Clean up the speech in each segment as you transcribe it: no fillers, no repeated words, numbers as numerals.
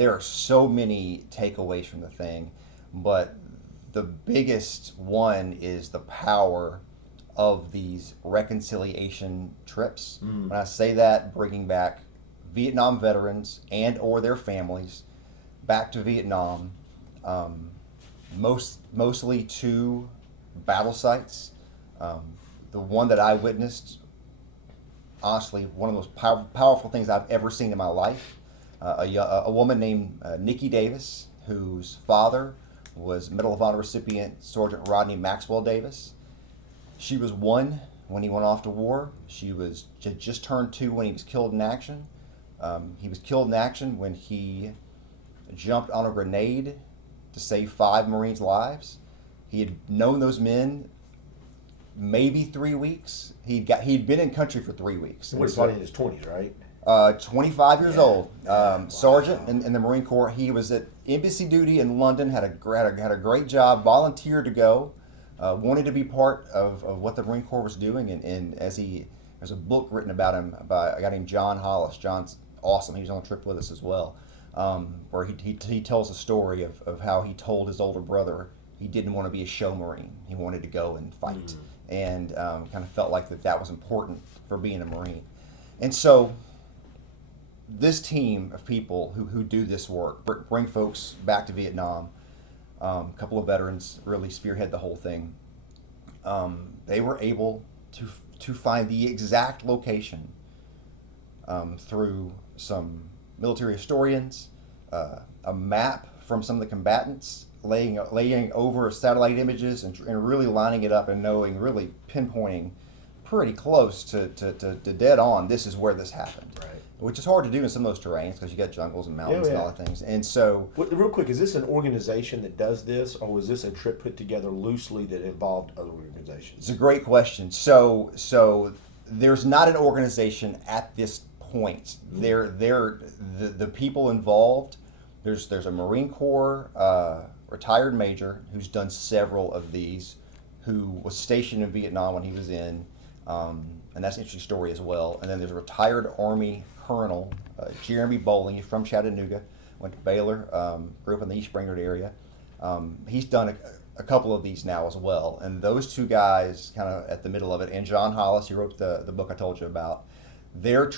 there are so many takeaways from the thing, but the biggest one is the power of these reconciliation trips. When I say that, bringing back Vietnam veterans and or their families back to Vietnam, mostly to battle sites. The one that I witnessed, honestly, one of the most powerful things I've ever seen in my life. A woman named Nikki Davis, whose father was Medal of Honor recipient Sergeant Rodney Maxwell Davis. She was 1 when he went off to war. She was just turned 2 when he was killed in action. He was killed in action when he jumped on a grenade to save 5 Marines' lives. He had known those men maybe 3 weeks. He'd been in country for 3 weeks. He was probably in his 20s, right? 25 years old, sergeant in the Marine Corps. He was at embassy duty in London, had a great job, volunteered to go, wanted to be part of what the Marine Corps was doing, and there's a book written about him by a guy named John Hollis. John's awesome. He was on the trip with us as well, where he tells a story of how he told his older brother he didn't want to be a show Marine. He wanted to go and fight, and kind of felt like that was important for being a Marine. And so this team of people who do this work, bring folks back to Vietnam, a couple of veterans really spearhead the whole thing. They were able to find the exact location through some military historians, a map from some of the combatants, laying over satellite images and really lining it up and really pinpointing pretty close to dead on, this is where this happened. Right. Which is hard to do in some of those terrains because you got jungles and mountains and all the things. And so, real quick, is this an organization that does this, or was this a trip put together loosely that involved other organizations? It's a great question. So there's not an organization at this point. The people involved. There's a Marine Corps retired major who's done several of these, who was stationed in Vietnam when he was in, and that's an interesting story as well. And then there's a retired Army Colonel, Jeremy Bowling. He's from Chattanooga, went to Baylor, grew up in the East Brainerd area. He's done a couple of these now as well. And those two guys kind of at the middle of it, and John Hollis, who wrote the book I told you about, they're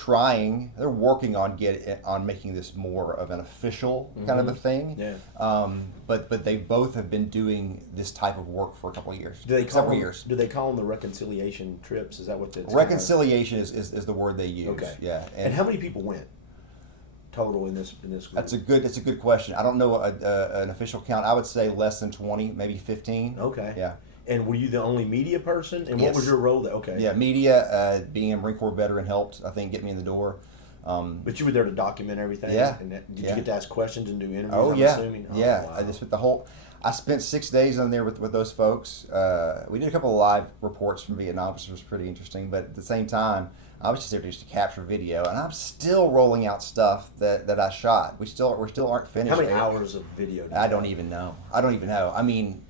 working on making this more of an official kind of a thing. Yeah. But they both have been doing this type of work for a couple of years. Do they call them the reconciliation trips? Is that what it's reconciliation is the word they use? Okay. Yeah. And how many people went total in this group? That's a good question. I don't know an official count. I would say less than 20, maybe 15. Okay. Yeah. And were you the only media person? And Yes. what was your role there? Okay. Yeah, media, being a Marine Corps veteran helped, I think, get me in the door. But you were there to document everything? Yeah. And did you get to ask questions and do interviews? Oh, I'm yeah. assuming? Oh, yeah. wow. I spent 6 days on there with those folks. We did a couple of live reports from Vietnam, which was pretty interesting. But at the same time, I was just there just to capture video, and I'm still rolling out stuff that I shot. We still aren't finished. How many hours of video? I don't even know. I mean,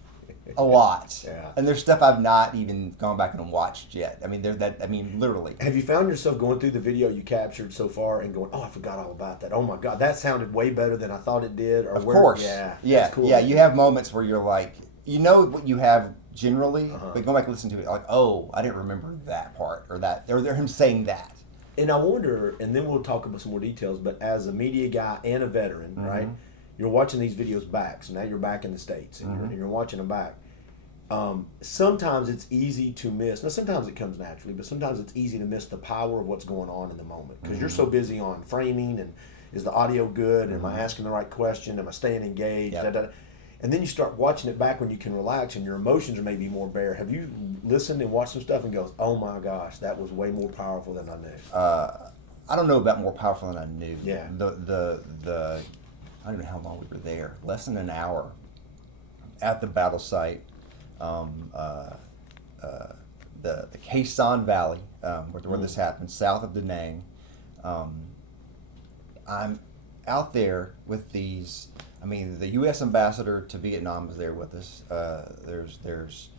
a lot. Yeah. And there's stuff I've not even gone back and watched yet. I mean, literally. Have you found yourself going through the video you captured so far and going, oh, I forgot all about that. Oh my God, that sounded way better than I thought it did. Or Of course. Yeah. Yeah. That's cool. Yeah. You have moments where you're like, you know what you have generally, but go back and listen to it, like, oh, I didn't remember that part or him saying that. And I wonder, and then we'll talk about some more details, but as a media guy and a veteran, right, you're watching these videos back. So now you're back in the States and you're watching them back. Sometimes it's easy to miss. Now, sometimes it comes naturally, but sometimes it's easy to miss the power of what's going on in the moment because you're so busy on framing and is the audio good? Am I asking the right question? Am I staying engaged? Yep. And then you start watching it back when you can relax and your emotions are maybe more bare. Have you listened and watched some stuff and goes, oh my gosh, that was way more powerful than I knew? I don't know about more powerful than I knew. Yeah. I don't know how long we were there. Less than an hour at the battle site. The Khe Sanh Valley, where this happened, south of Da Nang. I'm out there with these. I mean, the U.S. ambassador to Vietnam is there with us. There's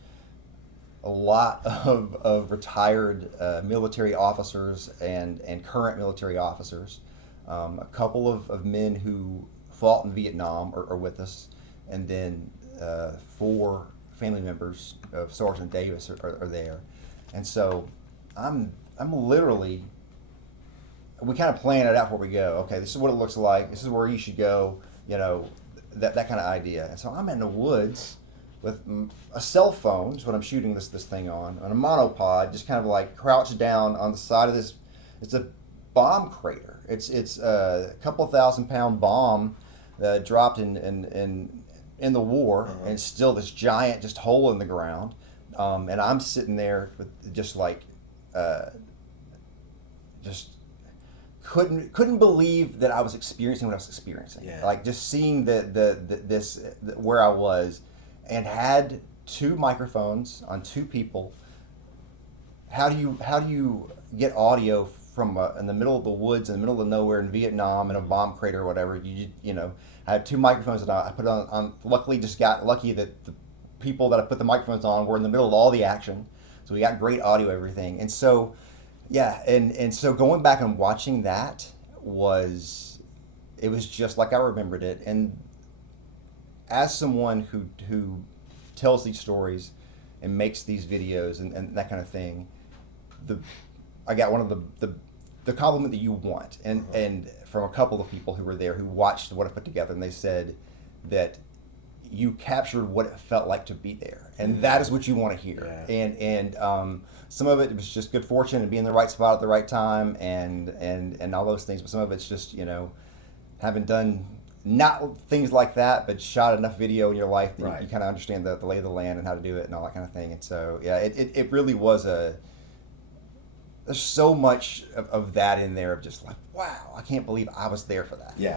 a lot of retired military officers and current military officers. A couple of men who fought in Vietnam are with us, and then 4 family members of Sergeant Davis are there, and so I'm literally. We kind of plan it out before we go. Okay, this is what it looks like. This is where you should go. You know, that kind of idea. And so I'm in the woods with a cell phone, is what I'm shooting this thing on a monopod, just kind of like crouched down on the side of this. It's a bomb crater. It's a couple 1,000-pound bomb that dropped in the war, and it's still this giant just hole in the ground. And I'm sitting there with just like just. Couldn't believe that I was experiencing what I was experiencing. Yeah. Like just seeing this where I was, and had 2 microphones on 2 people. How do you get audio from in the middle of the woods, in the middle of nowhere in Vietnam, in a bomb crater or whatever? You know, I had 2 microphones that I put on. Luckily, just got lucky that the people that I put the microphones on were in the middle of all the action, so we got great audio, everything, and so. Yeah, and so going back and watching that was just like I remembered it. And as someone who tells these stories and makes these videos and that kind of thing, I got one of the compliment that you want, and from a couple of people who were there who watched what I put together, and they said that you captured what it felt like to be there, and that is what you want to hear. Yeah. And some of it was just good fortune and being in the right spot at the right time, and all those things. But some of it's just, you know, having done not things like that, but shot enough video in your life that you kind of understand the lay of the land and how to do it and all that kind of thing. And so yeah, it really was there's so much of that in there, of just like, wow, I can't believe I was there for that. Yeah.